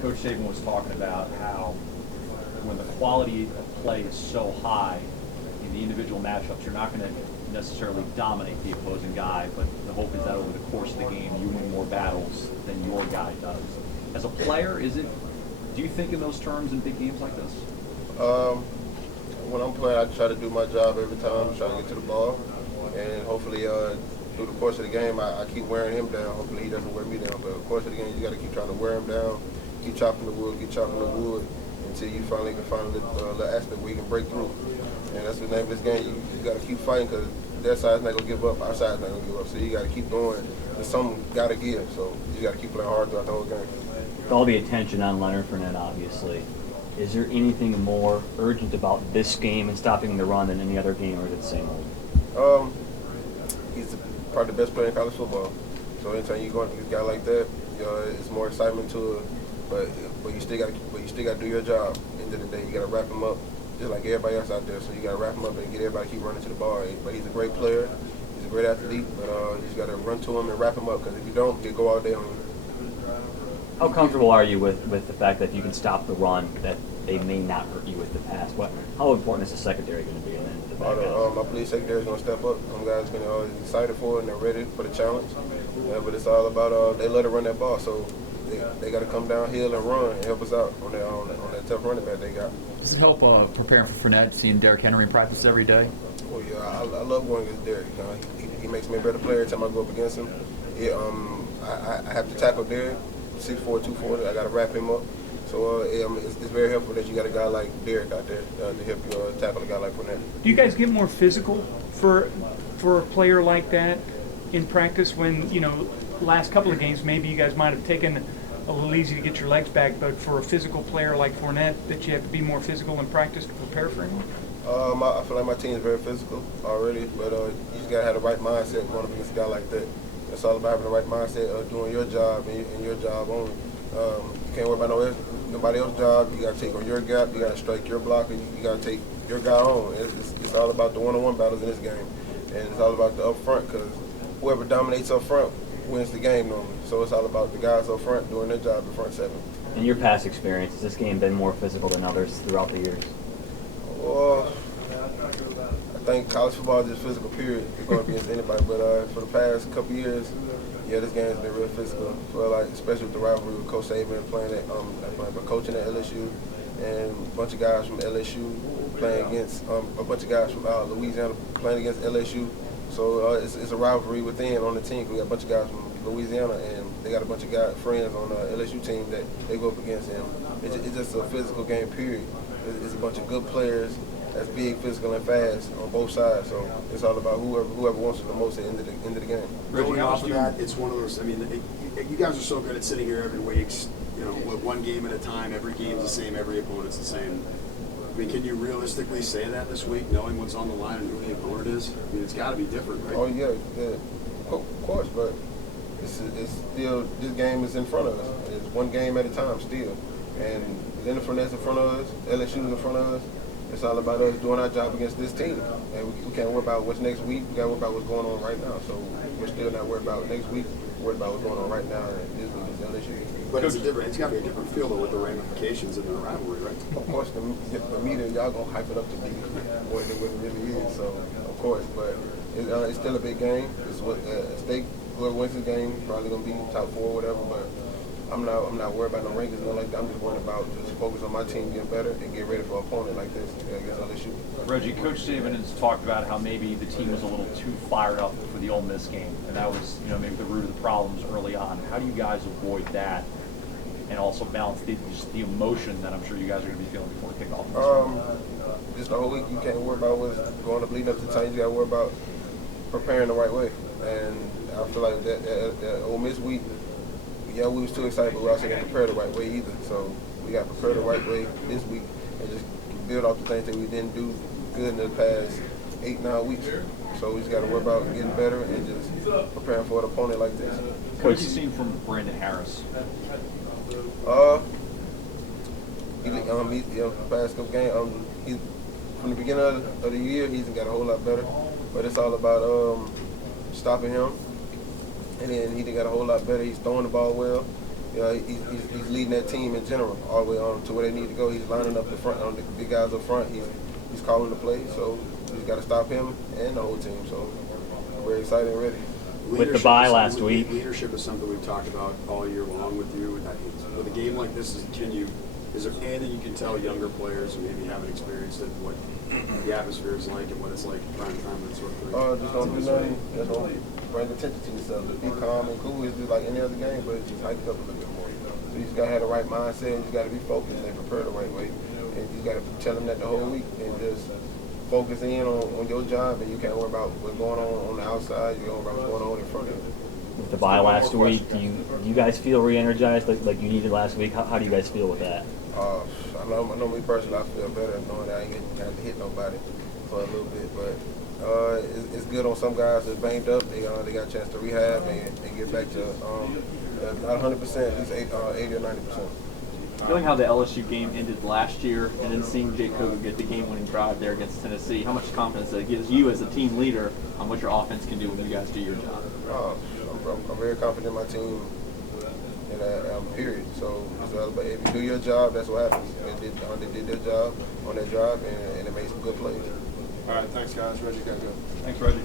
Coach Saban was talking about how when the quality of play is so high in the individual matchups, you're not going to necessarily dominate the opposing guy, but the hope is that over the course of the game, you win more battles than your guy does. As a player, do you think in those terms in big games like this? When I'm playing, I try to do my job every time, try to get to the ball, and hopefully through the course of the game, I keep wearing him down. Hopefully he doesn't wear me down, but of course of the game, you got to keep trying to wear him down, keep chopping the wood, until you finally can find a little aspect where you can break through. And that's the name of this game. You got to keep fighting because their side's not going to give up, our side's not going to give up. So you got to keep going, and something got to give. So you got to keep playing hard throughout the whole game. With all the attention on Leonard Fournette, obviously, is there anything more urgent about this game and stopping the run than any other game, or is it the same old? He's probably the best player in college football. So anytime you go into a guy like that, it's more excitement to it. But you still got to do your job. At the end of the day, you got to wrap him up just like everybody else out there. So you got to wrap him up and get everybody to keep running to the ball. But he's a great player. He's a great athlete. But you just got to run to him and wrap him up because if you don't, he'll go all day on you. How comfortable are you with the fact that you can stop the run, that they may not hurt you with the pass? How important is the secondary going to be in the back end? I believe secondary is going to step up. Some guys are going to be excited for it and they're ready for the challenge. But it's all about they let it run that ball. So they got to come downhill and run and help us out on that tough running back they got. Does it help preparing for Fournette, seeing Derrick Henry in practice every day? Oh yeah, I love going against Derrick. He makes me a better player every time I go up against him. I have to tackle Derrick, 6'4", 240. I got to wrap him up. So it's very helpful that you got a guy like Derrick out there to help you tackle a guy like Fournette. Do you guys get more physical for a player like that in practice when, last couple of games maybe you guys might have taken a little easy to get your legs back, but for a physical player like Fournette, that you have to be more physical in practice to prepare for him? I feel like my team is very physical already, but you just got to have the right mindset going up against a guy like that. It's all about having the right mindset of doing your job and your job only. You can't worry about nobody else's job. You got to take on your gap. You got to strike your block, and you got to take your guy on. It's all about the one-on-one battles in this game, and it's all about the up front because whoever dominates up front wins the game normally. So it's all about the guys up front doing their job in front seven. In your past experience, has this game been more physical than others throughout the years? Well, I think college football is just physical, period. It's going against anybody. But for the past couple years, this game has been real physical. So especially with the rivalry with Coach Saban coaching at LSU, and a bunch of guys from LSU playing against a bunch of guys from Louisiana playing against LSU. So it's a rivalry within on the team. We got a bunch of guys from Louisiana, and they got a bunch of friends on the LSU team that they go up against. And it's just a physical game, period. It's a bunch of good players that's big, physical, and fast on both sides. So it's all about whoever wants it the most at the end of the game. Going off of that, it's one of those. I mean, you guys are so good at sitting here every week. One game at a time. Every game's the same. Every opponent's the same. I mean, can you realistically say that this week, knowing what's on the line and who the opponent is? I mean, it's got to be different, right? Oh yeah, of course, but it's still, this game is in front of us. It's one game at a time still, and Leonard Fournette's in front of us, LSU's in front of us. It's all about us doing our job against this team, and we can't worry about what's next week. We got to worry about what's going on right now. So we're still not worried about next week. We're worried about what's going on right now, and this week is LSU. But it's got to be a different feel though with the ramifications of the rivalry, right? Of course, the media, y'all gonna hype it up to be more than what it really is. So of course, but it's still a big game. It's what at stake. Whoever wins this game probably gonna be top 4 or whatever. But I'm not worried about no rankings or like that. I'm just worried about just focus on my team getting better and get ready for an opponent like this against LSU. Reggie, Coach Saban has talked about how maybe the team was a little too fired up for the Ole Miss game, and that was maybe the root of the problems early on. How do you guys avoid that? And also balance the emotion that I'm sure you guys are going to be feeling before kickoff. Just the whole week, you can't worry about what's going up leading up to the time. You got to worry about preparing the right way. And I feel like that Ole Miss week, we was too excited, but we also didn't prepare the right way either. So we got to prepare the right way this week and just build off the things that we didn't do good in the past 8-9 weeks. So we just got to worry about getting better and just preparing for an opponent like this. What have you seen from Brandon Harris? Past couple games, from the beginning of the year, he's got a whole lot better. But it's all about stopping him, and then he got a whole lot better. He's throwing the ball well, he's leading that team in general all the way on to where they need to go. He's lining up the front on the big guys up front. He's calling the play, so he's got to stop him and the whole team. So we're excited and ready. With the bye last week. Leadership is something we've talked about all year long with you. With a game like this, is there anything you can tell younger players who maybe haven't experienced it, what the atmosphere is like and what it's like in prime time and sort of thing? Just don't do nothing. Just don't bring attention to yourself. Just be calm and cool. It's just like any other game, but just hype it up a little bit more. So you just got to have the right mindset. You just got to be focused and prepare the right way. And you got to tell them that the whole week and just focus in on your job, and you can't worry about what's going on the outside. You don't worry about what's going on in front of you. With the bye last week, do you guys feel re-energized like you needed last week? How do you guys feel with that? I know me personally, I feel better knowing that I ain't getting to hit nobody for a little bit. But it's good on some guys that's banged up. They got a chance to rehab and get back to not 100%, at least 80 or 90%. Knowing how the LSU game ended last year and then seeing Jay Cogan get the game-winning drive there against Tennessee, how much confidence that gives you as a team leader on what your offense can do when you guys do your job? I'm very confident in my team, period. So if you do your job, that's what happens. They did their job on their job, and they made some good plays. All right, thanks, guys. Reggie, got to go. Thanks, Reggie.